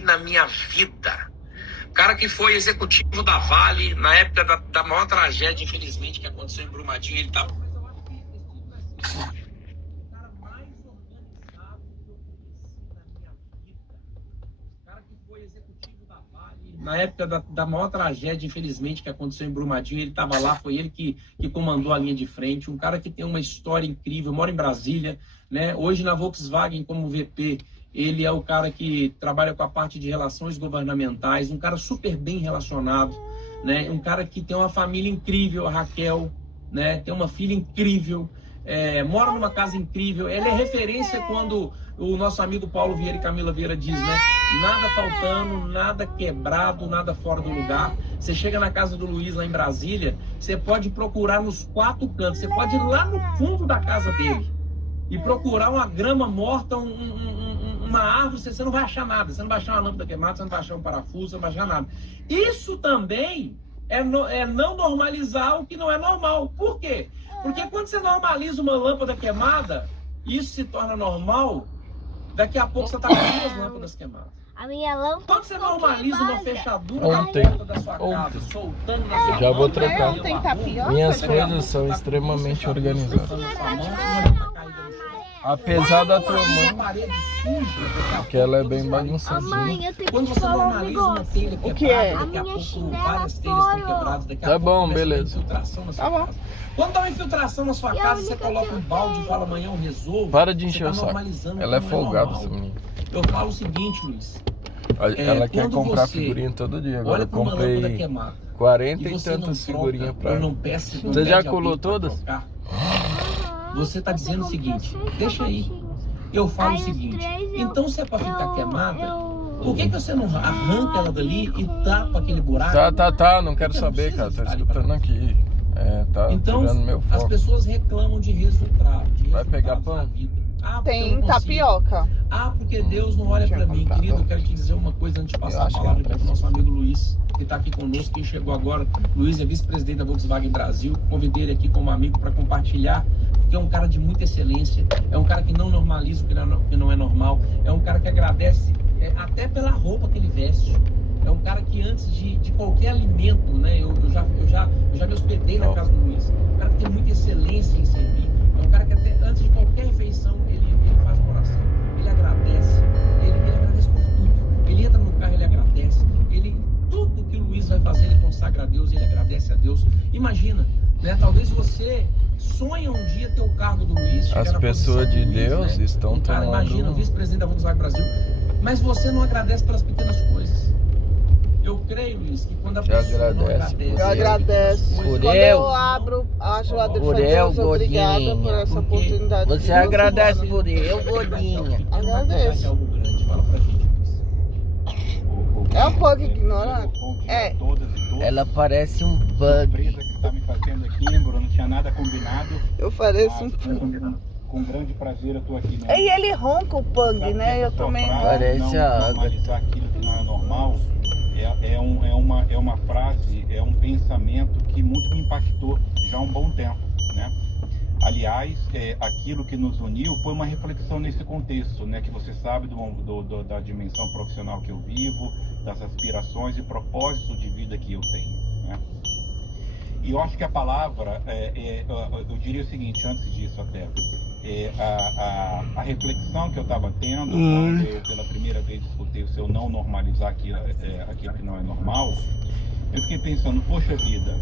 na minha vida. O cara que foi executivo da Vale na época da maior tragédia, infelizmente, que aconteceu em Brumadinho, ele tá. Na época da maior tragédia, infelizmente, que aconteceu em Brumadinho, ele estava lá, foi ele que comandou a linha de frente, um cara que tem uma história incrível, mora em Brasília, né? Hoje na Volkswagen como VP, ele é o cara que trabalha com a parte de relações governamentais, um cara super bem relacionado, né? Um cara que tem uma família incrível, a Raquel, né? Tem uma filha incrível, mora numa casa incrível, ele é referência quando o nosso amigo Paulo Vieira e Camila Vieira diz, né? Nada faltando, nada quebrado, nada fora do lugar. Você chega na casa do Luiz lá em Brasília, você pode procurar nos 4 cantos, você pode ir lá no fundo da casa dele e procurar uma grama morta, uma árvore, você não vai achar nada. Você não vai achar uma lâmpada queimada, você não vai achar um parafuso, você não vai achar nada. Isso também é não normalizar o que não é normal. Por quê? Porque quando você normaliza uma lâmpada queimada, isso se torna normal, daqui a pouco você está com 2 lâmpadas queimadas. A minha lâmpada. Quando você normaliza uma fechadura na porta da sua casa, soltando na sua Já vou mão, trocar. Minhas coisas são extremamente organizadas. Apesar da tua mãe, que ela é bem bagunçadinha. Mãe, eu tenho Quando que você falar um normaliza uma negócio. telha O que é? quebrada, daqui a A minha pouco chinela várias telhas estão estourou. quebradas, daqui a Tá pouco bom, começa a ter beleza. infiltração na sua Tá bom. casa. Quando dá uma infiltração na sua E a casa, você única coloca que um eu balde e tenho. fala amanhã eu resolvo. Para de você encher tá o saco. normalizando o Ela é que não folgada, normal. essa menina. Eu falo o seguinte, Luiz. Ela quer quando comprar você figurinha todo dia. Agora olha eu para uma lâmpada comprei queimada 40 e e você não tantas troca, figurinhas pra ou ela. não peça, não Você já pede colou alguém pra todas? trocar, você está dizendo o seguinte, deixa aí. Pacotinhos. Eu falo Aí o os seguinte, 3 então se é para ficar queimada, eu- por que você não arranca ela dali e tapa aquele buraco? Tá, não quero Porque não saber, precisa cara. Tá estar ali escutando pra aqui. Tá Então, tirando meu as foco. pessoas reclamam de resultado. Vai pegar resultados pão? na vida. Porque eu Tem não consigo. tapioca. Porque Deus não olha para mim. Querido, eu quero te dizer uma coisa antes de passar a palavra aqui para o nosso amigo Luiz, que está aqui conosco, quem chegou agora. Luiz é vice-presidente da Volkswagen Brasil. Convidei ele aqui como amigo para compartilhar, porque é um cara de muita excelência, é um cara que não normaliza o que não é normal, é um cara que agradece até pela roupa que ele veste. É um cara que antes de qualquer alimento, né? Eu já me hospedei na casa do Luiz. Um cara que tem muita excelência em servir. É um cara que até antes de qualquer refeição ele faz uma oração. Ele agradece. Ele agradece por tudo. Ele entra no carro, ele agradece. Tudo que o Luiz vai fazer, ele consagra a Deus, ele agradece a Deus. Imagina, né? Talvez você sonha um dia ter o cargo do Luiz. As pessoas de Deus estão tomando. Imagina, o vice-presidente da Volkswagen Brasil. Mas você não agradece pelas pequenas coisas. Eu creio, Luiz, que quando a pessoa não agradece... Eu agradeço. Por Quando eu abro a geladeira, Por Deus, eu, obrigada gordinha. por essa oportunidade. Você de agradece você. por eu, gordinha. Agradeço. Algo grande. Fala pra gente, Luiz. É um pouco ignorante? É. Ela parece um Surpresa bug. que está me fazendo aqui, Embora não tinha nada combinado. Eu pareço um Com grande prazer eu estou aqui. Né? E ele ronca o pug, Sabe né? que Eu essa sua também. frase, Parece não a água. normalizar aquilo que não é normal. É uma frase, é um pensamento que muito me impactou já há um bom tempo, né? Aliás, aquilo que nos uniu foi uma reflexão nesse contexto, né? Que você sabe da dimensão profissional que eu vivo, das aspirações e propósitos de vida que eu tenho, né? E eu acho que a palavra, eu diria o seguinte, antes disso até, a reflexão que eu estava tendo, quando eu pela primeira vez escutei o seu não normalizar aquilo que não é normal, eu fiquei pensando, poxa vida,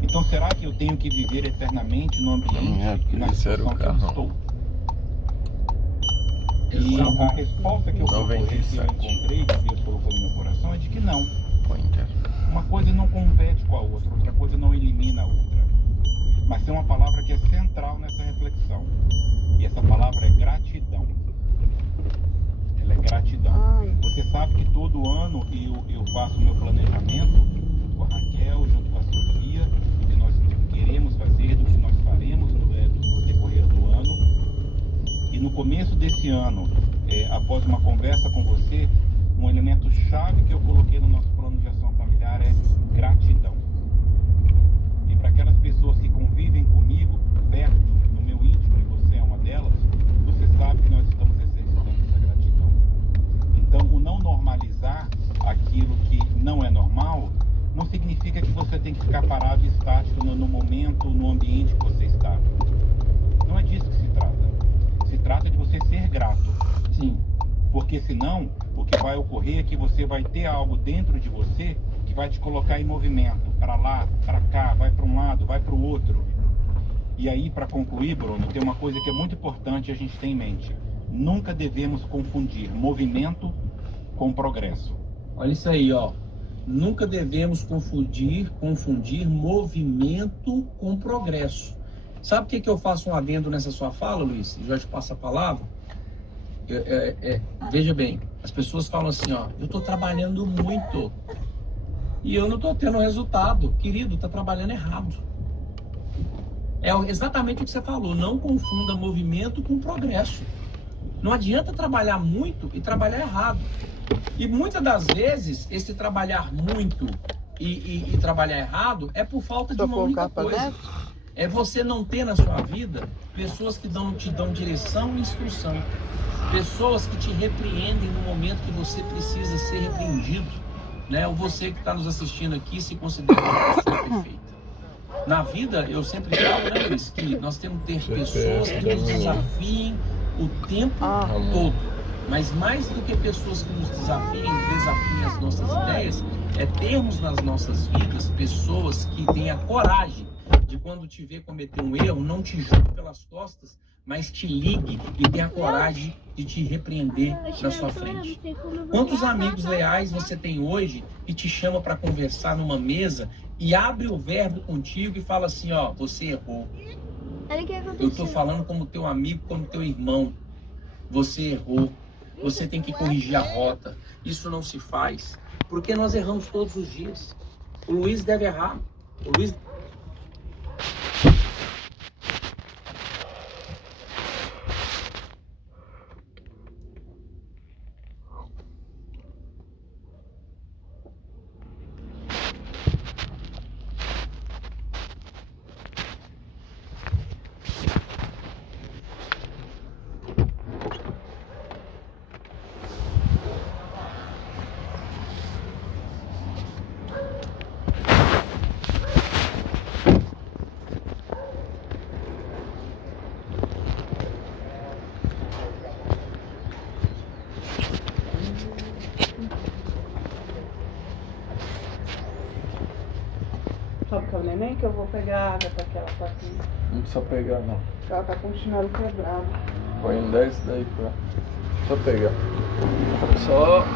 então será que eu tenho que viver eternamente no ambiente e na situação que eu estou? E a resposta que eu encontrei, que Deus colocou no meu coração, é de que não. Uma coisa não compete com a outra coisa não elimina a outra. Mas tem uma palavra que é central nessa reflexão. E essa palavra é gratidão. Ela é gratidão. Você sabe que todo ano eu faço meu planejamento junto com a Raquel, junto com a Sofia, do que nós queremos fazer, do que nós faremos no decorrer do ano. E no começo desse ano, após uma conversa com você, um elemento chave que eu coloquei no nosso plano de ação familiar é gratidão. E para aquelas pessoas que convivem comigo, perto, no meu íntimo, e você é uma delas, você sabe que nós estamos exercitando essa gratidão. Então, o não normalizar que vai ocorrer é que você vai ter algo dentro de você que vai te colocar em movimento, para lá, para cá, vai para um lado, vai para o outro. E aí, para concluir, Bruno, tem uma coisa que é muito importante a gente ter em mente. Nunca devemos confundir movimento com progresso. Olha isso aí, ó. Nunca devemos confundir movimento com progresso. Sabe o que eu faço um adendo nessa sua fala, Luiz? Já te passo a palavra. Veja bem, as pessoas falam assim, ó, eu estou trabalhando muito e eu não estou tendo resultado. Querido, está trabalhando errado. É exatamente o que você falou, não confunda movimento com progresso. Não adianta trabalhar muito e trabalhar errado. E muitas das vezes, esse trabalhar muito e trabalhar errado é por falta de uma única coisa. É você não ter na sua vida pessoas que te dão direção e instrução. Pessoas que te repreendem no momento que você precisa ser repreendido. Né? Ou você que está nos assistindo aqui se considera uma pessoa perfeita. Na vida, eu sempre falo, né, Luiz, que nós temos que ter pessoas que nos desafiem o tempo todo. Mas mais do que pessoas que nos desafiem as nossas ideias, é termos nas nossas vidas pessoas que tenham a coragem de, quando te ver cometer um erro, não te julgue pelas costas, mas te ligue e tenha a coragem de te repreender na sua frente. Quantos amigos leais você tem hoje que te chama para conversar numa mesa e abre o verbo contigo e fala assim, ó, você errou. Eu estou falando como teu amigo, como teu irmão. Você errou. Você tem que corrigir a rota. Isso não se faz. Porque nós erramos todos os dias. O Luiz deve errar. O Luiz... Só porque o neném que eu vou pegar água pra que ela tá aqui. Não precisa pegar, não. Ela tá com o chinelo quebrado. Põe em 10 daí pra... Só pegar. Só...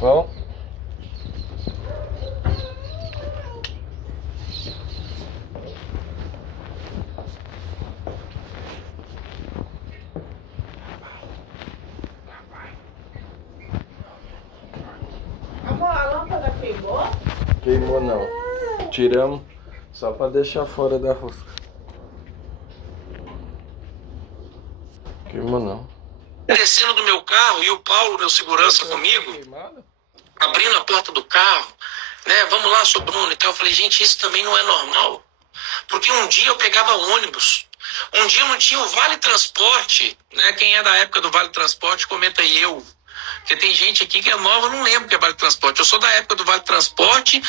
Bom. Amor, a lâmpada queimou? Queimou não. Tiramos só pra deixar fora da rosca. Queimou não. Descendo do meu carro e o Paulo, meu segurança comigo, abrindo a porta do carro, né? Vamos lá, sou Bruno. Então eu falei, gente, isso também não é normal. Porque um dia eu pegava ônibus, um dia eu não tinha o Vale Transporte, né? Quem é da época do Vale Transporte, comenta aí eu. Porque tem gente aqui que é nova, eu não lembro o que é Vale Transporte. Eu sou da época do Vale Transporte,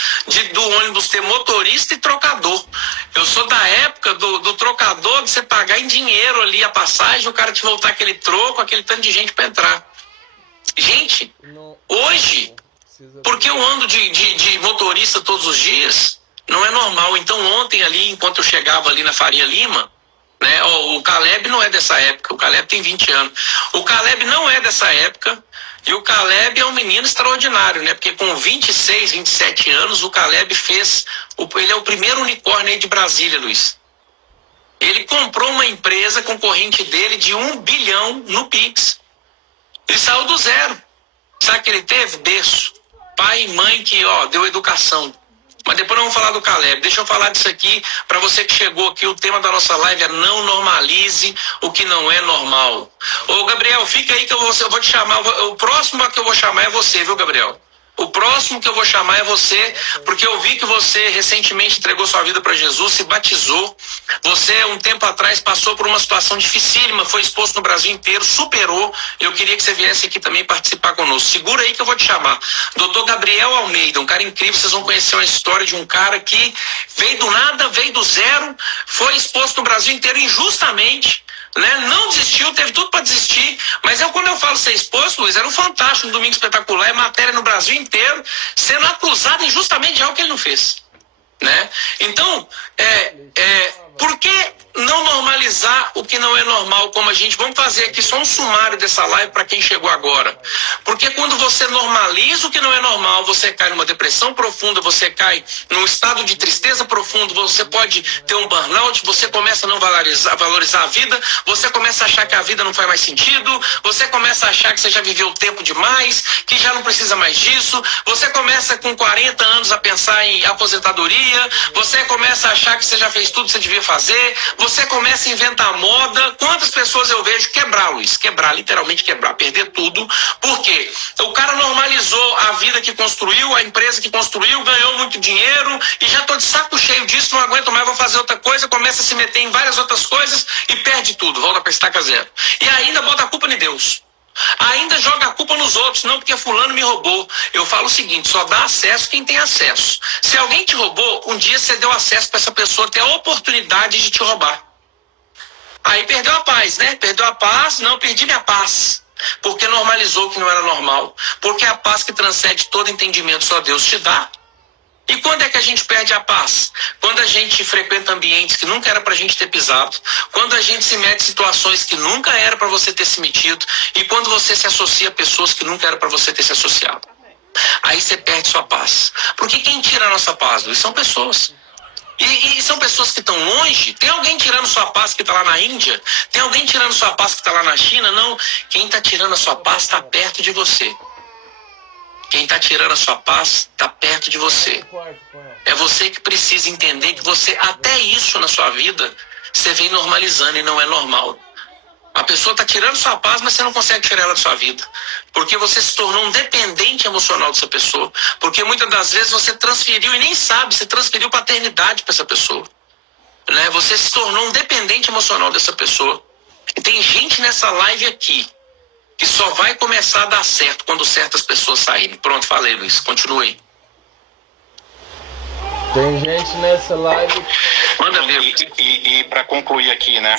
do ônibus ter motorista e trocador. Eu sou da época do trocador, de você pagar em dinheiro ali a passagem, o cara te voltar aquele troco, aquele tanto de gente para entrar. Gente, hoje, porque eu ando de motorista todos os dias, não é normal. Então ontem ali, enquanto eu chegava ali na Faria Lima, né, o Caleb não é dessa época, o Caleb tem 20 anos. O Caleb não é dessa época. E o Caleb é um menino extraordinário, né? Porque com 26, 27 anos, o Caleb ele é o primeiro unicórnio aí de Brasília, Luiz. Ele comprou uma empresa concorrente dele de 1 bilhão no Pix. Ele saiu do zero. Sabe o que ele teve? Berço. Pai e mãe que, deu educação. Mas depois nós vamos falar do Caleb. Deixa eu falar disso aqui, para você que chegou aqui, o tema da nossa live é não normalize o que não é normal. Ô, Gabriel, fica aí que eu vou te chamar. O próximo que eu vou chamar é você, viu, Gabriel? O próximo que eu vou chamar é você, porque eu vi que você recentemente entregou sua vida para Jesus, se batizou. Você, um tempo atrás, passou por uma situação dificílima, foi exposto no Brasil inteiro, superou. Eu queria que você viesse aqui também participar conosco. Segura aí que eu vou te chamar. Dr. Gabriel Almeida, um cara incrível. Vocês vão conhecer uma história de um cara que veio do nada, veio do zero, foi exposto no Brasil inteiro injustamente. Né? Não desistiu, teve tudo para desistir, mas quando eu falo ser exposto, Luiz, era um fantástico, um domingo espetacular, é matéria no Brasil inteiro, sendo acusado injustamente de algo que ele não fez, né? Então, por que não normalizar o que não é normal, como a gente... Vamos fazer aqui só um sumário dessa live para quem chegou agora. Porque quando você normaliza o que não é normal, você cai numa depressão profunda, você cai num estado de tristeza profundo, você pode ter um burnout, você começa a não valorizar a vida, você começa a achar que a vida não faz mais sentido, você começa a achar que você já viveu tempo demais, que já não precisa mais disso, você começa com 40 anos a pensar em aposentadoria, você começa a achar que você já fez tudo que você devia fazer, você começa a inventar moda. Quantas pessoas eu vejo quebrar, Luiz? Quebrar, literalmente quebrar, perder tudo. Por quê? O cara normalizou a vida que construiu, a empresa que construiu, ganhou muito dinheiro e já tô de saco cheio disso, não aguento mais, vou fazer outra coisa, começa a se meter em várias outras coisas e perde tudo, volta pra estaca zero. E ainda bota a culpa em Deus. Ainda joga a culpa nos outros, não porque fulano me roubou. Eu falo o seguinte, só dá acesso quem tem acesso. Se alguém te roubou, um dia você deu acesso para essa pessoa ter a oportunidade de te roubar. Aí perdeu a paz, né? Perdeu a paz, não, perdi minha paz. Porque normalizou o que não era normal. Porque a paz que transcende todo entendimento só Deus te dá. E quando é que a gente perde a paz? Quando a gente frequenta ambientes que nunca era pra gente ter pisado, quando a gente se mete em situações que nunca era pra você ter se metido, e quando você se associa a pessoas que nunca era pra você ter se associado. Aí você perde sua paz. Porque quem tira a nossa paz, Luiz, são pessoas. E são pessoas que estão longe. Tem alguém tirando sua paz que está lá na Índia? Tem alguém tirando sua paz que está lá na China? Não. Quem está tirando a sua paz está perto de você. Quem está tirando a sua paz está perto de você. É você que precisa entender que você, até isso na sua vida, você vem normalizando e não é normal. A pessoa está tirando sua paz, mas você não consegue tirar ela da sua vida. Porque você se tornou um dependente emocional dessa pessoa. Porque muitas das vezes você transferiu e nem sabe, você transferiu paternidade para essa pessoa. Né? Você se tornou um dependente emocional dessa pessoa. E tem gente nessa live aqui que só vai começar a dar certo quando certas pessoas saírem. Pronto, falei, Luiz. Continue aí. Tem gente nessa live... Manda ver. E para concluir aqui, né?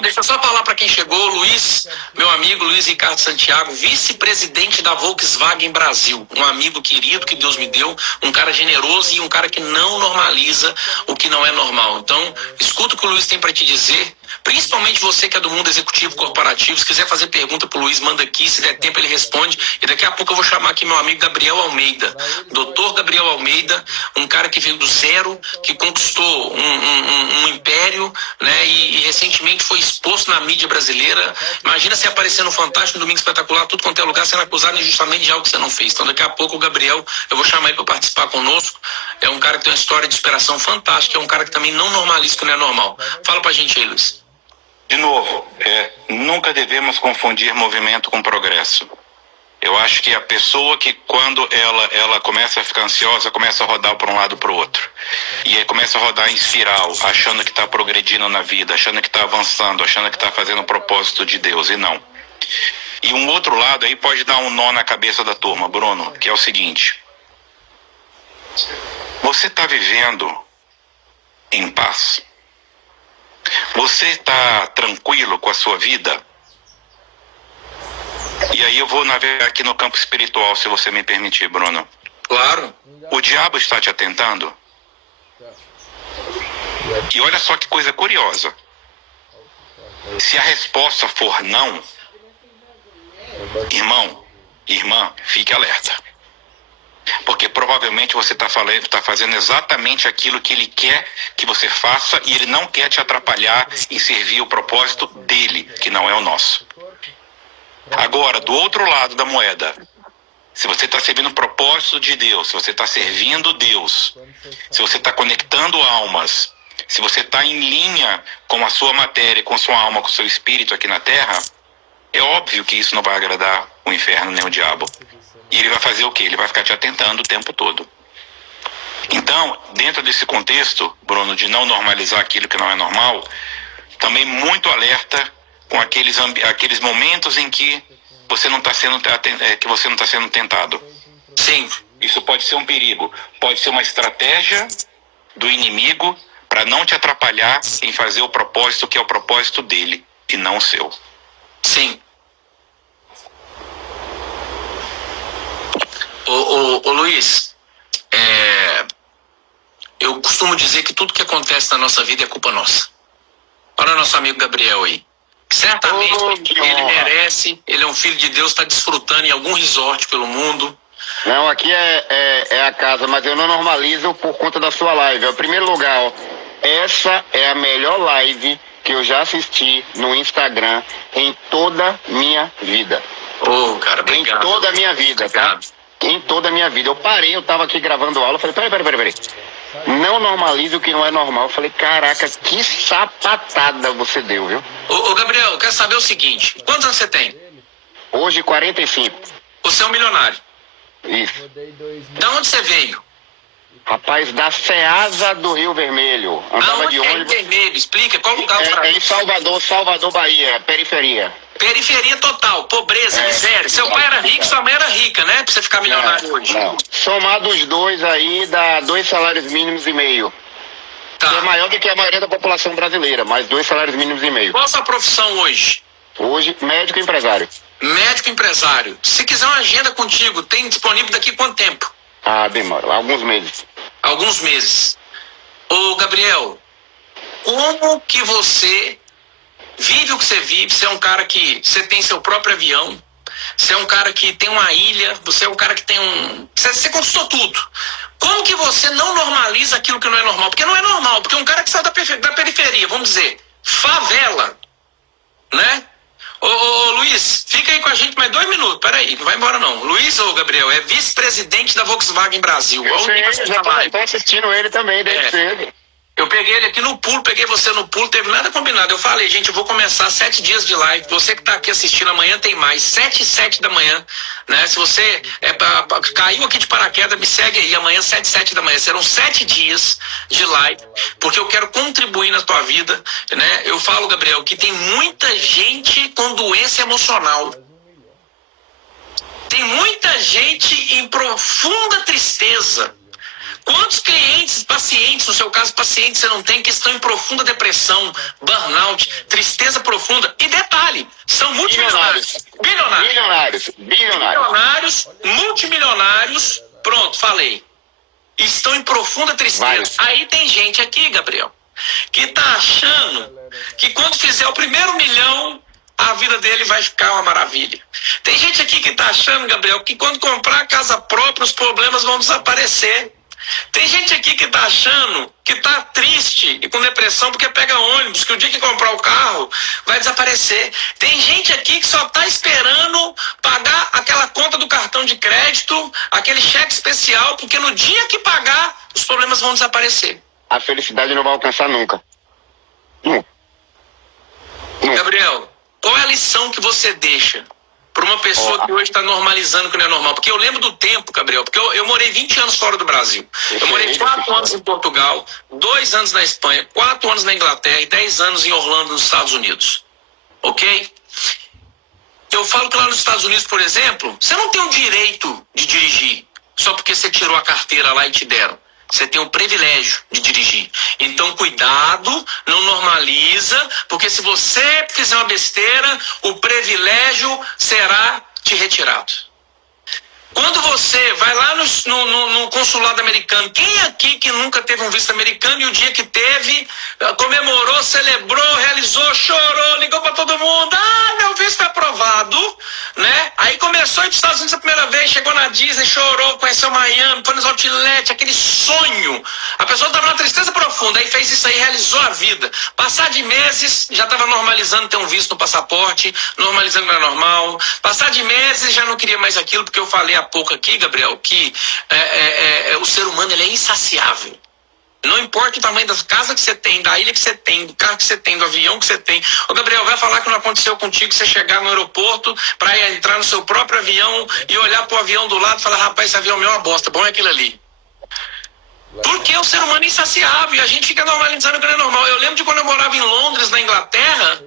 Deixa eu só falar para quem chegou, Luiz, meu amigo Luiz Ricardo Santiago, vice-presidente da Volkswagen Brasil, um amigo querido que Deus me deu, um cara generoso e um cara que não normaliza o que não é normal. Então, escuta o que o Luiz tem para te dizer, principalmente você que é do mundo executivo corporativo. Se quiser fazer pergunta pro Luiz, manda aqui, se der tempo ele responde. E daqui a pouco eu vou chamar aqui meu amigo Gabriel Almeida, Dr. Gabriel Almeida, um cara que veio do zero, que conquistou um império, né? E recentemente foi exposto na mídia brasileira. Imagina você aparecer no Fantástico, no Domingo Espetacular, tudo quanto é lugar, sendo acusado injustamente de algo que você não fez. Então daqui a pouco o Gabriel, eu vou chamar ele para participar conosco. É um cara que tem uma história de superação fantástica, é um cara que também não normaliza o que não é normal. Fala pra gente aí, Luiz. De novo, nunca devemos confundir movimento com progresso. Eu acho que a pessoa que quando ela começa a ficar ansiosa, começa a rodar para um lado para o outro. E aí começa a rodar em espiral, achando que está progredindo na vida, achando que está avançando, achando que está fazendo o propósito de Deus, e não. E um outro lado aí pode dar um nó na cabeça da turma, Bruno, que é o seguinte. Você está vivendo em paz? Você está tranquilo com a sua vida? E aí eu vou navegar aqui no campo espiritual, se você me permitir, Bruno. Claro. O diabo está te atentando? E olha só que coisa curiosa. Se a resposta for não, irmão, irmã, fique alerta. Porque provavelmente você está fazendo exatamente aquilo que ele quer que você faça e ele não quer te atrapalhar em servir o propósito dele, que não é o nosso. Agora, do outro lado da moeda, se você está servindo o propósito de Deus, se você está servindo Deus, se você está conectando almas, se você está em linha com a sua matéria, com a sua alma, com o seu espírito aqui na Terra, é óbvio que isso não vai agradar o inferno nem o diabo. E ele vai fazer o quê? Ele vai ficar te atentando o tempo todo. Então, dentro desse contexto, Bruno, de não normalizar aquilo que não é normal, também muito alerta com aqueles momentos em que você não está sendo tentado. Sim, isso pode ser um perigo, pode ser uma estratégia do inimigo para não te atrapalhar em fazer o propósito que é o propósito dele e não o seu. Sim. Ô Luiz, eu costumo dizer que tudo que acontece na nossa vida é culpa nossa. Olha o nosso amigo Gabriel aí. Certamente ele merece, ele é um filho de Deus, está desfrutando em algum resort pelo mundo. Não, aqui é a casa, mas eu não normalizo por conta da sua live. Em primeiro lugar, ó, essa é a melhor live que eu já assisti no Instagram em toda minha vida. Cara, obrigado. Em toda a minha vida, obrigado. Tá? Em toda a minha vida. Eu parei, eu tava aqui gravando aula, eu falei, peraí. Não normalize o que não é normal. Eu falei, caraca, que sapatada você deu, viu? Ô Gabriel, eu quero saber o seguinte, quantos anos você tem? Hoje, 45. Você é um milionário. Isso. Da onde você veio? Rapaz, da Ceasa do Rio Vermelho. Andava de ônibus. Rio Vermelho? Explica, qual lugar? É em Salvador, Bahia, periferia. Periferia total, pobreza, miséria. Seu pai era rico, sua mãe era rica, né? Pra você ficar milionário hoje. Não. Somado os dois aí, dá 2 salários mínimos e meio. Tá. Que é maior do que a maioria da população brasileira, mas 2 salários mínimos e meio. Qual a sua profissão hoje? Hoje, médico e empresário. Médico e empresário. Se quiser uma agenda contigo, tem disponível daqui quanto tempo? Demora, alguns meses. Alguns meses. Ô, Gabriel, como que você vive o que você vive? Você é um cara que você tem seu próprio avião, você é um cara que tem uma ilha, você é um cara que tem Você conquistou tudo. Como que você não normaliza aquilo que não é normal? Porque não é normal, porque um cara que sai da periferia, vamos dizer, favela, né? Ô Luiz, fica aí com a gente mais 2 minutos, peraí, não vai embora não. Luiz ou Gabriel é vice-presidente da Volkswagen Brasil. Eu sei, já tô assistindo ele também, desde cedo. Eu peguei ele aqui no pulo, peguei você no pulo, teve nada combinado. Eu falei, gente, eu vou começar 7 dias de live. Você que tá aqui assistindo amanhã tem mais, 7 e 7 da manhã, né? Se você caiu aqui de paraquedas, me segue aí, amanhã 7 e 7 da manhã. Serão 7 dias de live, porque eu quero contribuir na tua vida, né? Eu falo, Gabriel, que tem muita gente com doença emocional. Tem muita gente em profunda tristeza. Quantos clientes, pacientes, no seu caso, pacientes você não tem que estão em profunda depressão, burnout, tristeza profunda? E detalhe, são multimilionários. Bilionários, multimilionários, pronto, falei. Estão em profunda tristeza. Aí tem gente aqui, Gabriel, que tá achando que quando fizer o primeiro milhão, a vida dele vai ficar uma maravilha. Tem gente aqui que tá achando, Gabriel, que quando comprar a casa própria, os problemas vão desaparecer. Tem gente aqui que tá achando que tá triste e com depressão porque pega ônibus, que o dia que comprar o carro vai desaparecer. Tem gente aqui que só tá esperando pagar aquela conta do cartão de crédito, aquele cheque especial, porque no dia que pagar, os problemas vão desaparecer. A felicidade não vai alcançar nunca. Gabriel, qual é a lição que você deixa para uma pessoa que hoje está normalizando o que não é normal? Porque eu lembro do tempo, Gabriel, porque eu morei 20 anos fora do Brasil. Eu morei 4 anos em Portugal, 2 anos na Espanha, 4 anos na Inglaterra e 10 anos em Orlando, nos Estados Unidos. Ok? Eu falo que lá nos Estados Unidos, por exemplo, você não tem o direito de dirigir só porque você tirou a carteira lá e te deram. Você tem o privilégio de dirigir. Então, cuidado, não normaliza, porque se você fizer uma besteira, o privilégio será te retirado. Quando você vai lá no consulado americano, quem aqui que nunca teve um visto americano e o dia que teve, comemorou, celebrou, realizou, chorou, ligou para todo mundo, meu visto é aprovado, né? Aí começou a ir para os Estados Unidos a primeira vez, chegou na Disney, chorou, conheceu Miami, foi nos outlet, aquele sonho. A pessoa estava numa tristeza profunda, aí fez isso aí, realizou a vida. Passar de meses, já estava normalizando ter um visto no passaporte, normalizando que não é normal. Passar de meses, já não queria mais aquilo, porque eu falei há pouco aqui, Gabriel, que o ser humano ele é insaciável, Não importa o tamanho da casa que você tem, da ilha que você tem, do carro que você tem, do avião que você tem. Ô, Gabriel, vai falar que não aconteceu contigo você chegar no aeroporto para entrar no seu próprio avião e olhar pro avião do lado e falar, rapaz, esse avião meu é uma bosta, bom é aquilo ali. Porque o ser humano é insaciável e a gente fica normalizando o que não é normal. Eu lembro de quando eu morava em Londres, na Inglaterra,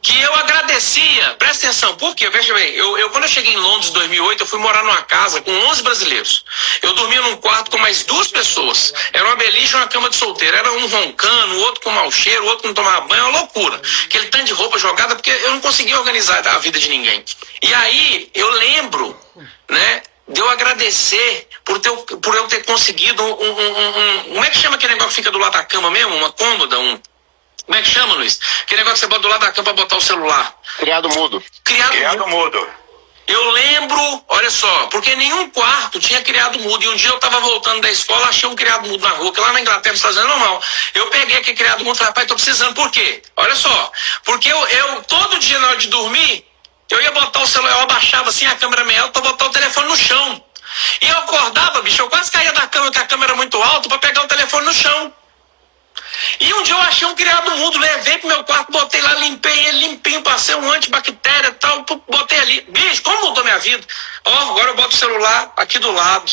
que eu agradecia. Presta atenção, por quê? Veja bem, quando eu cheguei em Londres em 2008, eu fui morar numa casa com 11 brasileiros. Eu dormia num quarto com mais 2 pessoas. Era uma beliche e uma cama de solteiro. Era um roncando, o outro com mau cheiro, o outro não tomava banho, uma loucura. Aquele tanto de roupa jogada, porque eu não conseguia organizar a vida de ninguém. E aí, eu lembro, né, de eu agradecer por eu ter conseguido como é que chama aquele negócio que fica do lado da cama mesmo? Uma cômoda, como é que chama, Luiz? Aquele negócio que você bota do lado da cama pra botar o celular. Criado mudo. Criado mudo. Eu lembro, olha só, porque nenhum quarto tinha criado mudo. E um dia eu tava voltando da escola, achei um criado mudo na rua, que lá na Inglaterra, nos Estados Unidos, é normal. Eu peguei aquele criado mudo e falei, rapaz, tô precisando. Por quê? Olha só, porque eu todo dia na hora de dormir, eu ia botar o celular, eu abaixava assim a câmera meio alta pra botar o telefone no chão. E eu acordava, bicho, eu quase caía da cama, que a câmera era muito alta, pra pegar o telefone no chão. E um dia eu achei um criado mudo, levei pro meu quarto, botei lá, limpei ele limpinho, passei um antibactéria e tal, botei ali. Bicho, como mudou minha vida? Ó, agora eu boto o celular aqui do lado.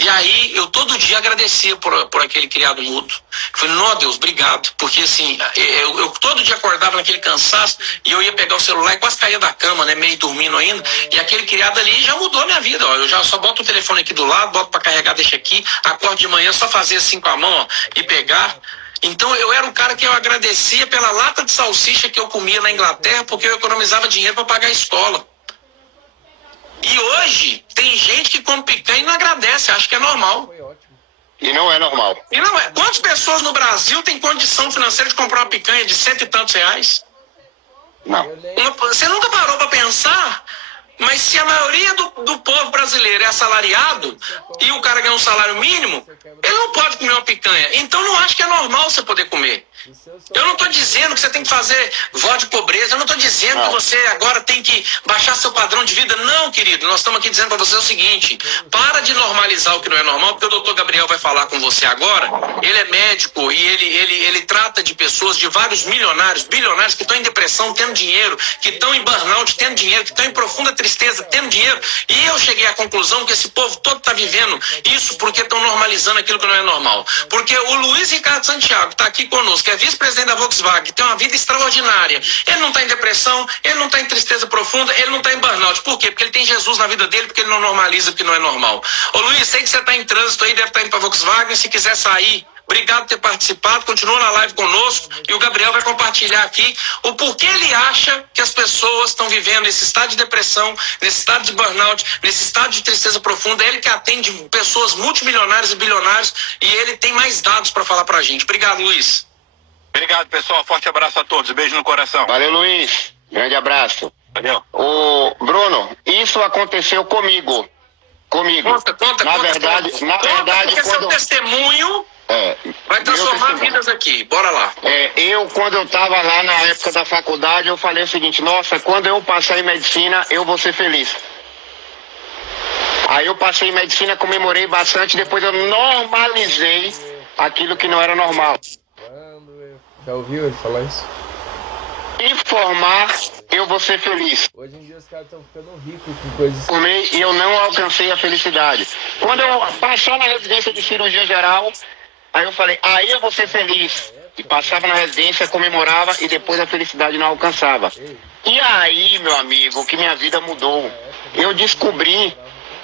E aí, eu todo dia agradecia por aquele criado mudo. Eu falei, não, Deus, obrigado. Porque assim, eu todo dia acordava naquele cansaço e eu ia pegar o celular e quase caía da cama, né, meio dormindo ainda. E aquele criado ali já mudou a minha vida, ó. Eu já só boto o telefone aqui do lado, boto pra carregar, deixa aqui, acordo de manhã, só fazer assim com a mão, ó, e pegar. Então eu era um cara que eu agradecia pela lata de salsicha que eu comia na Inglaterra, porque eu economizava dinheiro para pagar a escola. E hoje tem gente que come picanha e não agradece, acha que é normal. E não é normal. E não é. Quantas pessoas no Brasil têm condição financeira de comprar uma picanha de 100 e tantos reais? Não. Você nunca parou para pensar? Mas se a maioria do povo brasileiro é assalariado e o cara ganha um salário mínimo, ele não pode comer uma picanha. Então não acho que é normal você poder comer. Eu não estou dizendo que você tem que fazer voto de pobreza, eu não estou dizendo que você agora tem que baixar seu padrão de vida. Não, querido, nós estamos aqui dizendo para você o seguinte, para de normalizar o que não é normal, porque o doutor Gabriel vai falar com você agora. Ele é médico e ele trata de pessoas, de vários milionários, bilionários que estão em depressão, tendo dinheiro, que estão em burnout, tendo dinheiro, que estão em profunda tristeza, tendo dinheiro. E eu cheguei à conclusão que esse povo todo está vivendo isso porque estão normalizando aquilo que não é normal. Porque o Luiz Ricardo Santiago está aqui conosco, que é vice-presidente da Volkswagen, tem uma vida extraordinária. Ele não está em depressão, ele não está em tristeza profunda, ele não está em burnout. Por quê? Porque ele tem Jesus na vida dele, porque ele não normaliza o que não é normal. Ô Luiz, sei que você está em trânsito aí, deve estar indo para a Volkswagen, se quiser sair, obrigado por ter participado, continua na live conosco e o Gabriel vai compartilhar aqui o porquê ele acha que as pessoas estão vivendo esse estado de depressão, nesse estado de burnout, nesse estado de tristeza profunda. Ele que atende pessoas multimilionárias e bilionários e ele tem mais dados para falar pra gente. Obrigado, Luiz. Obrigado, pessoal. Forte abraço a todos. Beijo no coração. Valeu, Luiz. Grande abraço. Valeu. Ô, Bruno, isso aconteceu comigo. Conta. Na verdade, porque seu testemunho vai transformar vidas aqui. Bora lá. Quando eu estava lá na época da faculdade, eu falei o seguinte, nossa, quando eu passar em medicina, eu vou ser feliz. Aí eu passei em medicina, comemorei bastante, depois eu normalizei aquilo que não era normal. Já ouviu ele falar isso? Informar, eu vou ser feliz. Hoje em dia os caras estão ficando ricos com coisas... E eu não alcancei a felicidade. Quando eu passar na residência de cirurgia geral, aí eu falei, aí eu vou ser feliz. E passava na residência, comemorava e depois a felicidade não alcançava. E aí, meu amigo, que minha vida mudou. Eu descobri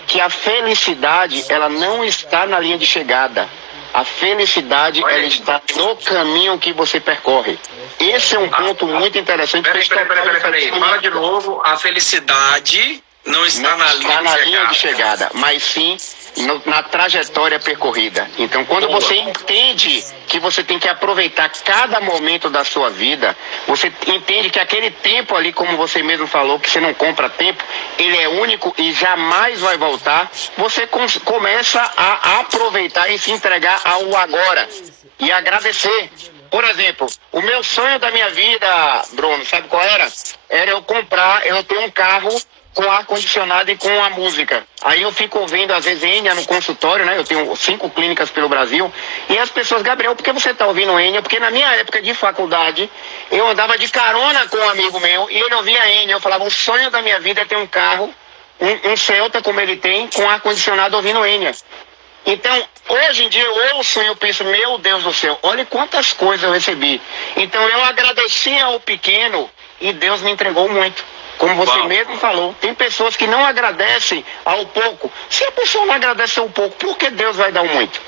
que a felicidade, ela não está na linha de chegada. A felicidade, ela está no caminho que você percorre. Esse é um ponto muito interessante. Peraí. Fala de novo. A felicidade não está na linha de chegada, mas sim na trajetória percorrida. Então, quando você entende que você tem que aproveitar cada momento da sua vida, você entende que aquele tempo ali, como você mesmo falou, que você não compra tempo, ele é único e jamais vai voltar, você começa a aproveitar e se entregar ao agora e agradecer. Por exemplo, o meu sonho da minha vida, Bruno, sabe qual era? Era eu ter um carro com ar-condicionado e com a música. Aí eu fico ouvindo, às vezes, Enya no consultório, né? Eu tenho 5 clínicas pelo Brasil. E as pessoas, Gabriel, por que você está ouvindo Enya? Porque na minha época de faculdade, eu andava de carona com um amigo meu e ele ouvia Enya. Eu falava, o sonho da minha vida é ter um carro, um Celta como ele tem, com ar-condicionado ouvindo Enya. Então, hoje em dia eu ouço e eu penso, meu Deus do céu, olha quantas coisas eu recebi. Então eu agradeci ao pequeno e Deus me entregou muito. Como você mesmo falou, tem pessoas que não agradecem ao pouco. Se a pessoa não agradece ao pouco, por que Deus vai dar o muito?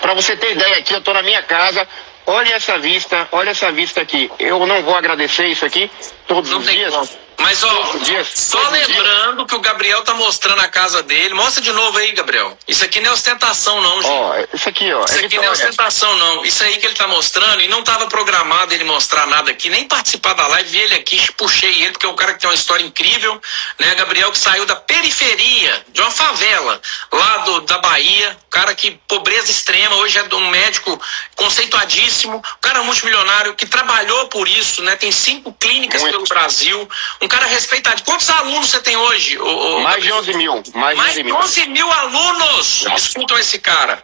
Para você ter ideia aqui, eu estou na minha casa, olha essa vista aqui. Eu não vou agradecer isso aqui todos os dias. Mas, só lembrando que o Gabriel tá mostrando a casa dele. Mostra de novo aí, Gabriel. Isso aqui não é ostentação, não, gente. Isso aqui, ó. Isso aqui não é ostentação, não. Isso aí que ele tá mostrando, e não tava programado ele mostrar nada aqui, nem participar da live. Vi ele aqui, puxei ele, porque é um cara que tem uma história incrível, né? Gabriel, que saiu da periferia, de uma favela, lá da Bahia. Cara que, pobreza extrema, hoje é um médico conceituadíssimo. Um cara multimilionário, que trabalhou por isso, né? Tem 5 clínicas pelo Brasil. Um cara respeitado. Quantos alunos você tem hoje? Mais de 11 mil. Mais de 11 mil alunos escutam esse cara.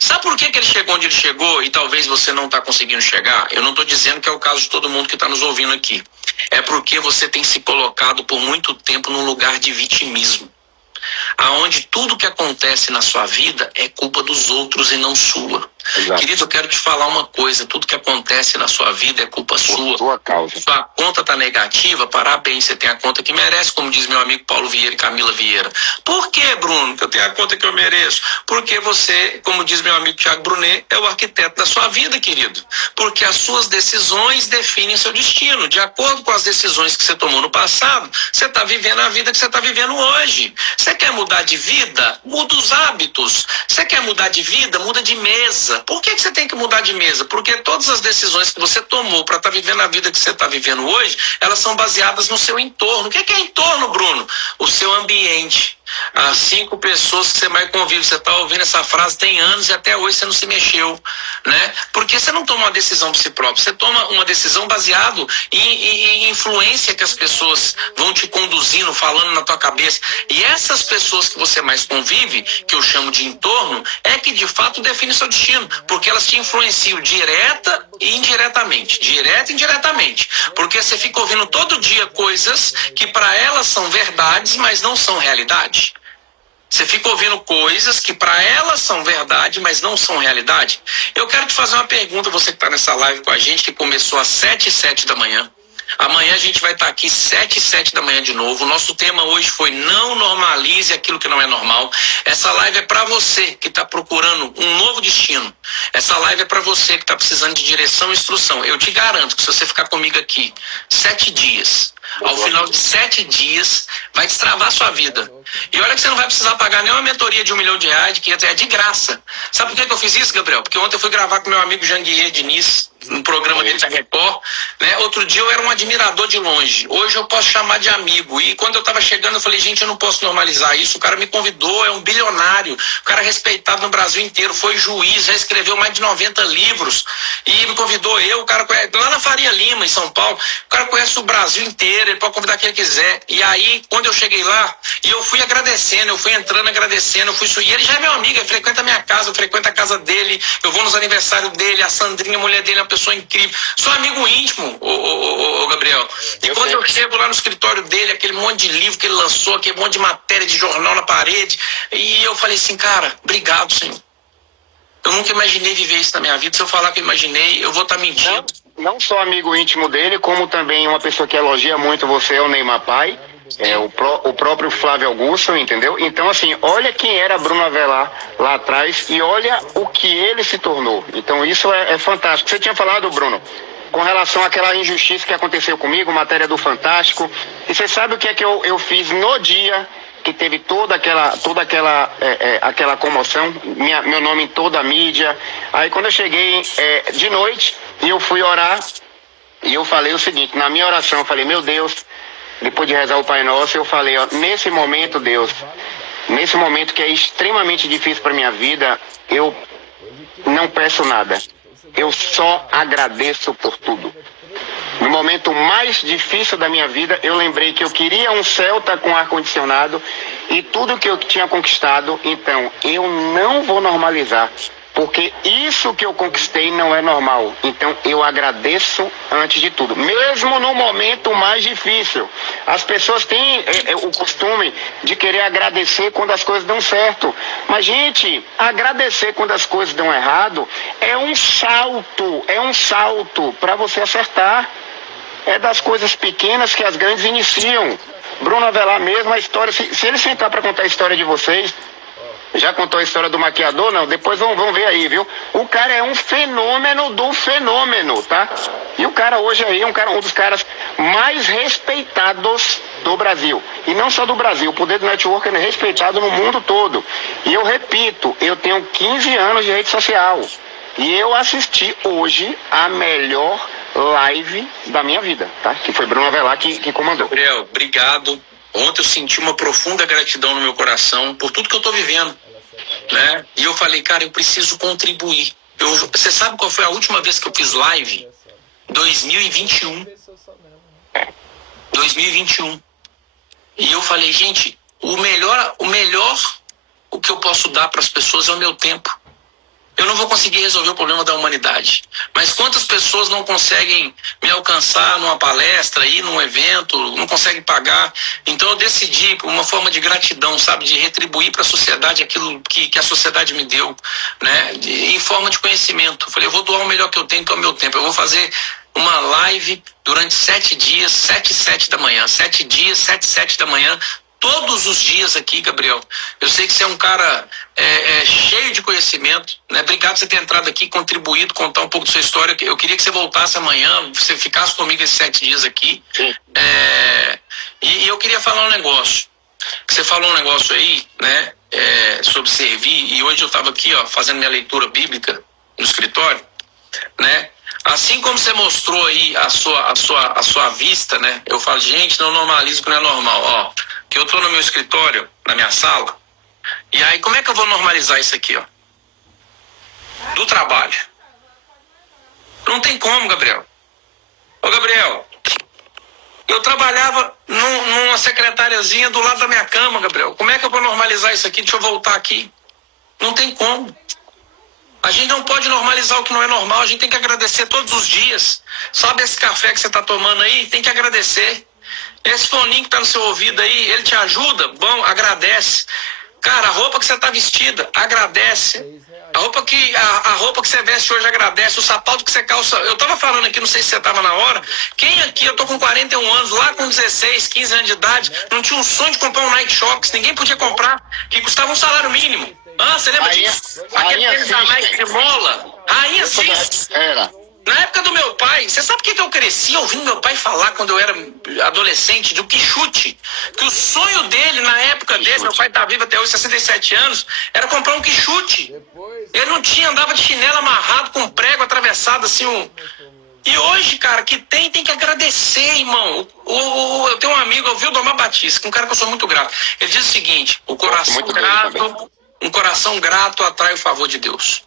Sabe por que ele chegou onde ele chegou e talvez você não está conseguindo chegar? Eu não estou dizendo que é o caso de todo mundo que está nos ouvindo aqui. É porque você tem se colocado por muito tempo num lugar de vitimismo, aonde tudo que acontece na sua vida é culpa dos outros e não sua. Exato. Querido, eu quero te falar uma coisa, tudo que acontece na sua vida é culpa sua. Sua causa. Sua conta tá negativa, parabéns, você tem a conta que merece, como diz meu amigo Paulo Vieira e Camila Vieira. Por que, Bruno, que eu tenho a conta que eu mereço? Porque você, como diz meu amigo Thiago Brunet, é o arquiteto da sua vida, querido. Porque as suas decisões definem seu destino. De acordo com as decisões que você tomou no passado, você tá vivendo a vida que você tá vivendo hoje. Você quer mudar de vida? Muda os hábitos. Você quer mudar de vida? Muda de mesa. Por que você tem que mudar de mesa? Porque todas as decisões que você tomou para estar vivendo a vida que você está vivendo hoje, elas são baseadas no seu entorno. O que é entorno, Bruno? O seu ambiente. As 5 pessoas que você mais convive, você está ouvindo essa frase tem anos e até hoje você não se mexeu, né? Porque você não toma uma decisão por si próprio, você toma uma decisão baseado em influência que as pessoas vão te conduzindo, falando na tua cabeça. E essas pessoas que você mais convive, que eu chamo de entorno, é que de fato definem seu destino, porque elas te influenciam direta e indiretamente, direta e indiretamente, porque você fica ouvindo todo dia coisas que para elas são verdades, mas não são realidade. Você fica ouvindo coisas que para elas são verdade, mas não são realidade. Eu quero te fazer uma pergunta, você que está nessa live com a gente, que começou às 7h07 da manhã. Amanhã a gente vai estar aqui 7h07 da manhã de novo. O nosso tema hoje foi não normalize aquilo que não é normal. Essa live é para você que está procurando um novo destino. Essa live é para você que está precisando de direção e instrução. Eu te garanto que se você ficar comigo aqui 7 dias, ao final de 7 dias, vai destravar a sua vida. E olha que você não vai precisar pagar nenhuma mentoria de R$1 milhão, de R$500, é de graça. Sabe por que eu fiz isso, Gabriel? Porque ontem eu fui gravar com meu amigo Janguier Diniz, no programa dele da Record, né? Outro dia eu era um admirador de longe, hoje eu posso chamar de amigo. E quando eu tava chegando eu falei, gente, eu não posso normalizar isso. O cara me convidou, é um bilionário, o cara respeitado no Brasil inteiro, foi juiz, já escreveu mais de 90 livros e me convidou. O cara conhece, lá na Faria Lima, em São Paulo, o cara conhece o Brasil inteiro, ele pode convidar quem ele quiser. E aí, quando eu cheguei lá, e eu fui agradecendo, eu fui entrando agradecendo, e ele já é meu amigo, ele frequenta a minha casa, eu frequento a casa dele, eu vou nos aniversários dele, a Sandrinha, a mulher dele, é uma pessoa incrível. Sou amigo íntimo, ô Gabriel. E quando eu chego lá no escritório dele, aquele monte de livro que ele lançou, aquele monte de matéria de jornal na parede, e eu falei assim, cara, obrigado, Senhor. Eu nunca imaginei viver isso na minha vida. Se eu falar que eu imaginei, eu vou estar mentindo. Não só amigo íntimo dele, como também uma pessoa que elogia muito você, é o Neymar Pai. O próprio Flávio Augusto, entendeu? Então, assim, olha quem era Bruno Avelar lá atrás e olha o que ele se tornou. Então, isso é fantástico. Você tinha falado, Bruno, com relação àquela injustiça que aconteceu comigo, matéria do Fantástico. E você sabe o que é que eu fiz no dia que teve toda aquela comoção, meu nome em toda a mídia. Aí, quando eu cheguei de noite e eu fui orar, e eu falei o seguinte, na minha oração, eu falei, meu Deus, depois de rezar o Pai Nosso, eu falei, ó, nesse momento, Deus, nesse momento que é extremamente difícil para minha vida, eu não peço nada. Eu só agradeço por tudo. No momento mais difícil da minha vida, eu lembrei que eu queria um Celta com ar-condicionado e tudo que eu tinha conquistado. Então, eu não vou normalizar, porque isso que eu conquistei não é normal. Então, eu agradeço antes de tudo, mesmo no momento mais difícil. As pessoas têm o costume de querer agradecer quando as coisas dão certo. Mas, gente, agradecer quando as coisas dão errado é um salto para você acertar. É das coisas pequenas que as grandes iniciam. Bruno Avelar mesmo, a história, se ele sentar para contar a história de vocês, já contou a história do maquiador? Não, depois vão ver aí, viu? O cara é um fenômeno do fenômeno, tá? E o cara hoje aí é um dos caras mais respeitados do Brasil. E não só do Brasil, o poder do network é respeitado no mundo todo. E eu repito, eu tenho 15 anos de rede social. E eu assisti hoje a melhor live da minha vida, tá? Que foi Bruno Avelar que comandou. Gabriel, obrigado. Ontem eu senti uma profunda gratidão no meu coração por tudo que eu tô vivendo, né? E eu falei, cara, eu preciso contribuir. Você sabe qual foi a última vez que eu fiz live? 2021. 2021. E eu falei, gente, o melhor que eu posso dar para as pessoas é o meu tempo. Eu não vou conseguir resolver o problema da humanidade. Mas quantas pessoas não conseguem me alcançar numa palestra, ir num evento, não conseguem pagar? Então eu decidi, por uma forma de gratidão, sabe, de retribuir para a sociedade aquilo que a sociedade me deu, né, em forma de conhecimento. Eu falei, eu vou doar o melhor que eu tenho, que é o meu tempo. Eu vou fazer uma live durante 7 dias, 7 da manhã. 7 dias, 7 da manhã. Todos os dias aqui, Gabriel. Eu sei que você é um cara cheio de conhecimento, né? Obrigado por você ter entrado aqui, contribuído, contar um pouco da sua história. Eu queria que você voltasse amanhã, você ficasse comigo esses 7 dias aqui. E eu queria falar um negócio. Você falou um negócio aí, né? Sobre servir. E hoje eu estava aqui, ó, fazendo minha leitura bíblica no escritório, né? Assim como você mostrou aí a sua vista, né? Eu falo, gente, não normaliza o que não é normal. Ó, que eu tô no meu escritório, na minha sala, e aí como é que eu vou normalizar isso aqui, ó? Do trabalho. Não tem como, Gabriel. Ô, Gabriel, eu trabalhava numa secretariazinha do lado da minha cama, Gabriel. Como é que eu vou normalizar isso aqui? Deixa eu voltar aqui. Não tem como. A gente não pode normalizar o que não é normal, a gente tem que agradecer todos os dias. Sabe esse café que você está tomando aí? Tem que agradecer. Esse foninho que tá no seu ouvido aí, ele te ajuda? Bom, agradece. Cara, a roupa que você tá vestida, agradece. A roupa que você veste hoje, agradece. O sapato que você calça. Eu tava falando aqui, não sei se você tava na hora. Quem aqui, eu tô com 41 anos, lá com 16, 15 anos de idade, não tinha um sonho de comprar um Nike Shox, ninguém podia comprar, que custava um salário mínimo. Ah, você lembra disso? Aquele tênis da Nike de mola. Rainha Cis. Era. Na época do meu pai, você sabe o que eu cresci ouvindo meu pai falar quando eu era adolescente? Do quichute. Que o sonho dele, na época dele, meu pai tá vivo até hoje, 67 anos, era comprar um quichute. Ele não tinha, andava de chinelo amarrado com prego atravessado, assim, E hoje, cara, que tem que agradecer, irmão. Eu tenho um amigo, o Vildomar Batista, que é um cara que eu sou muito grato. Ele diz o seguinte, um coração grato atrai o favor de Deus.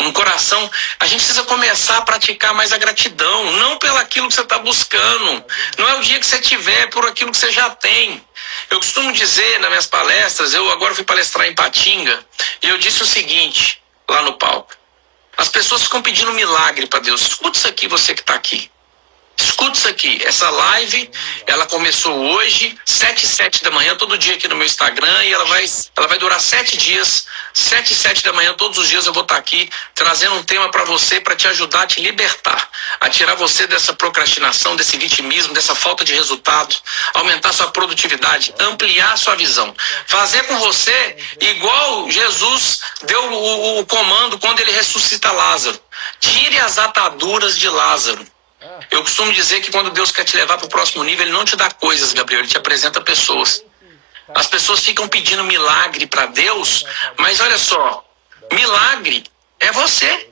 Um coração, a gente precisa começar a praticar mais a gratidão, não pelo aquilo que você está buscando, não é o dia que você tiver, por aquilo que você já tem. Eu costumo dizer nas minhas palestras, eu agora fui palestrar em Patinga, e eu disse o seguinte, lá no palco, as pessoas ficam pedindo milagre para Deus. Escuta isso aqui, você que está aqui. Escuta isso aqui, essa live, ela começou hoje, 7 da manhã, todo dia aqui no meu Instagram, e ela vai durar 7 dias, 7 da manhã, todos os dias eu vou estar aqui, trazendo um tema para você, para te ajudar a te libertar, a tirar você dessa procrastinação, desse vitimismo, dessa falta de resultado, aumentar sua produtividade, ampliar sua visão, fazer com você igual Jesus deu o comando quando ele ressuscita Lázaro, tire as ataduras de Lázaro. Eu costumo dizer que quando Deus quer te levar para o próximo nível, Ele não te dá coisas, Gabriel, Ele te apresenta pessoas. As pessoas ficam pedindo milagre para Deus, mas olha só, milagre é você.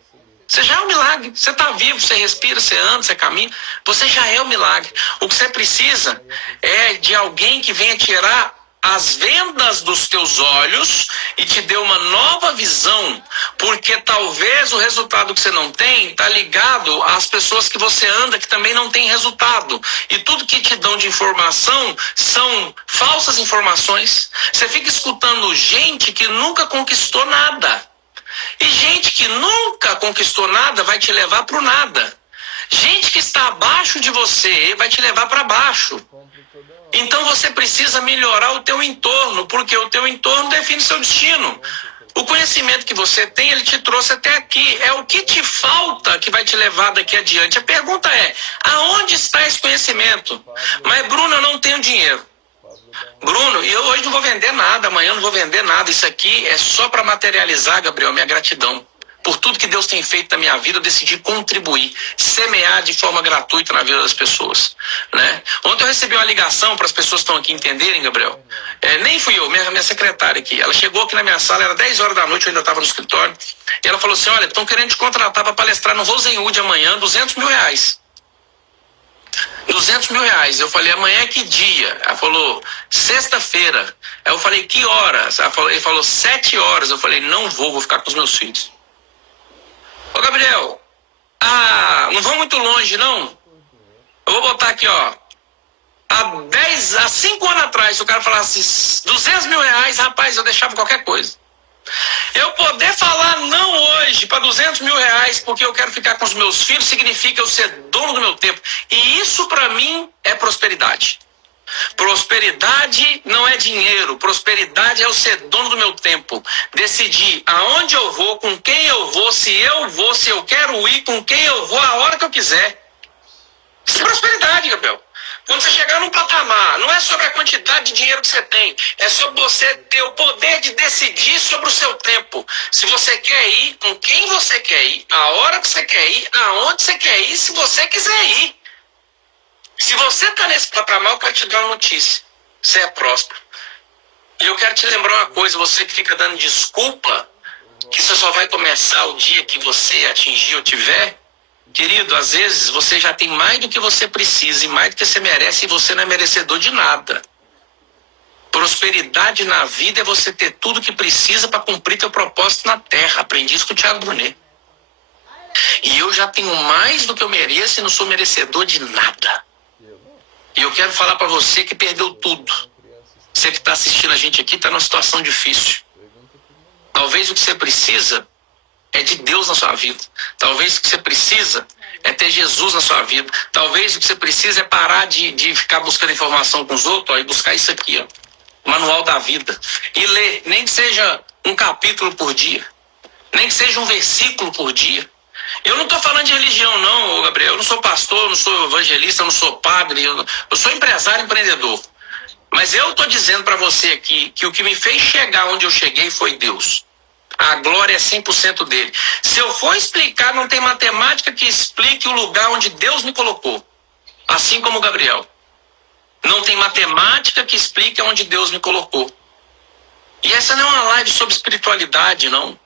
Você já é um milagre. Você está vivo, você respira, você anda, você caminha, você já é um milagre. O que você precisa é de alguém que venha tirar as vendas dos teus olhos e te dê uma nova visão, porque talvez o resultado que você não tem está ligado às pessoas que você anda que também não tem resultado. E tudo que te dão de informação são falsas informações. Você fica escutando gente que nunca conquistou nada. E gente que nunca conquistou nada vai te levar para o nada. Gente que está abaixo de você vai te levar para baixo. Então você precisa melhorar o teu entorno, porque o teu entorno define seu destino. O conhecimento que você tem, ele te trouxe até aqui. É o que te falta que vai te levar daqui adiante. A pergunta é, aonde está esse conhecimento? Mas, Bruno, eu não tenho dinheiro. Bruno, eu hoje não vou vender nada, amanhã eu não vou vender nada. Isso aqui é só para materializar, Gabriel, minha gratidão. Por tudo que Deus tem feito na minha vida, eu decidi contribuir, semear de forma gratuita na vida das pessoas, né? Ontem eu recebi uma ligação para as pessoas que estão aqui entenderem, Gabriel. Nem fui eu, minha secretária aqui. Ela chegou aqui na minha sala, era 10 horas da noite, eu ainda estava no escritório. E ela falou assim, olha, estão querendo te contratar para palestrar no Rosenwood amanhã, R$200 mil. R$200 mil. Eu falei, amanhã é que dia? Ela falou, sexta-feira. Aí eu falei, que horas? Ele falou, 7 horas. Eu falei, não vou ficar com os meus filhos. Ô, Gabriel, não vão muito longe, não? Eu vou botar aqui, ó. Há 5 anos atrás, se o cara falasse R$200 mil, rapaz, eu deixava qualquer coisa. Eu poder falar não hoje para R$200 mil, porque eu quero ficar com os meus filhos, significa eu ser dono do meu tempo. E isso, para mim, é prosperidade. Prosperidade não é dinheiro, prosperidade é eu ser dono do meu tempo, decidir aonde eu vou, com quem eu vou, se eu quero ir, com quem eu vou, a hora que eu quiser. Isso é prosperidade, Gabriel. Quando você chegar num patamar, não é sobre a quantidade de dinheiro que você tem, é sobre você ter o poder de decidir sobre o seu tempo. Se você quer ir, com quem você quer ir, a hora que você quer ir, aonde você quer ir, se você quiser ir. Se você está nesse patamar, eu quero te dar uma notícia. Você é próspero. E eu quero te lembrar uma coisa, você que fica dando desculpa, que você só vai começar o dia que você atingir ou tiver. Querido, às vezes você já tem mais do que você precisa e mais do que você merece e você não é merecedor de nada. Prosperidade na vida é você ter tudo que precisa para cumprir teu propósito na terra. Aprendi isso com o Thiago Brunet. E eu já tenho mais do que eu mereço e não sou merecedor de nada. E eu quero falar para você que perdeu tudo. Você que está assistindo a gente aqui está numa situação difícil. Talvez o que você precisa é de Deus na sua vida. Talvez o que você precisa é ter Jesus na sua vida. Talvez o que você precisa é parar de ficar buscando informação com os outros, e buscar isso aqui, ó, Manual da Vida. E ler, nem que seja um capítulo por dia. Nem que seja um versículo por dia. Eu não estou falando de religião, não, Gabriel. Eu não sou pastor, eu não sou evangelista, eu não sou padre. Eu sou empresário, empreendedor. Mas eu estou dizendo para você aqui que o que me fez chegar onde eu cheguei foi Deus. A glória é 100% dele. Se eu for explicar, não tem matemática que explique o lugar onde Deus me colocou. Assim como o Gabriel. Não tem matemática que explique onde Deus me colocou. E essa não é uma live sobre espiritualidade, não.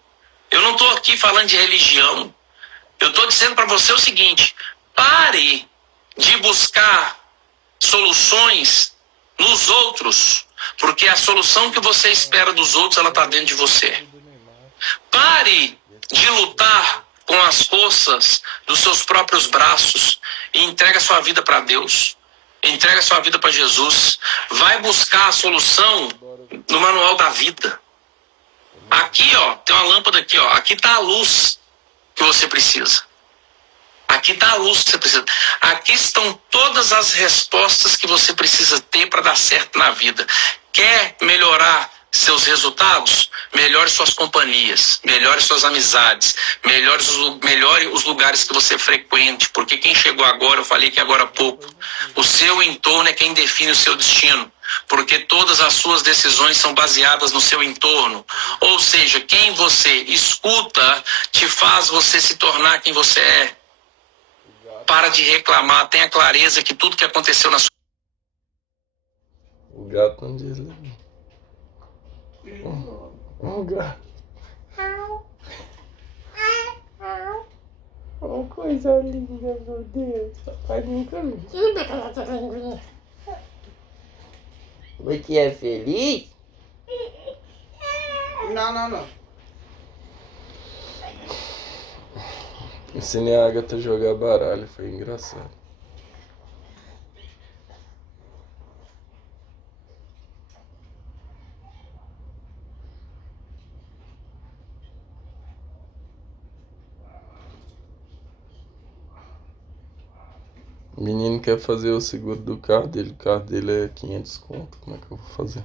Eu não estou aqui falando de religião. Eu estou dizendo para você o seguinte, pare de buscar soluções nos outros, porque a solução que você espera dos outros, ela está dentro de você. Pare de lutar com as forças dos seus próprios braços e entrega a sua vida para Deus. Entrega a sua vida para Jesus. Vai buscar a solução no Manual da Vida. Aqui, ó, tem uma lâmpada aqui, ó. Aqui está a luz que você precisa. Aqui está a luz que você precisa. Aqui estão todas as respostas que você precisa ter para dar certo na vida. Quer melhorar seus resultados? Melhore suas companhias, melhore suas amizades, melhore os lugares que você frequente, porque quem chegou agora, eu falei que agora há pouco, o seu entorno é quem define o seu destino, porque todas as suas decisões são baseadas no seu entorno, ou seja, quem você escuta te faz você se tornar quem você é. Para de reclamar, tenha clareza que tudo que aconteceu na sua... O gato não desliga. O gato. Oh, coisa linda, meu Deus. Papai nunca viu. Você é feliz? Não. Ensinei a Agatha a jogar baralho, foi engraçado. O menino quer fazer o seguro do carro dele é 500 conto, como é que eu vou fazer?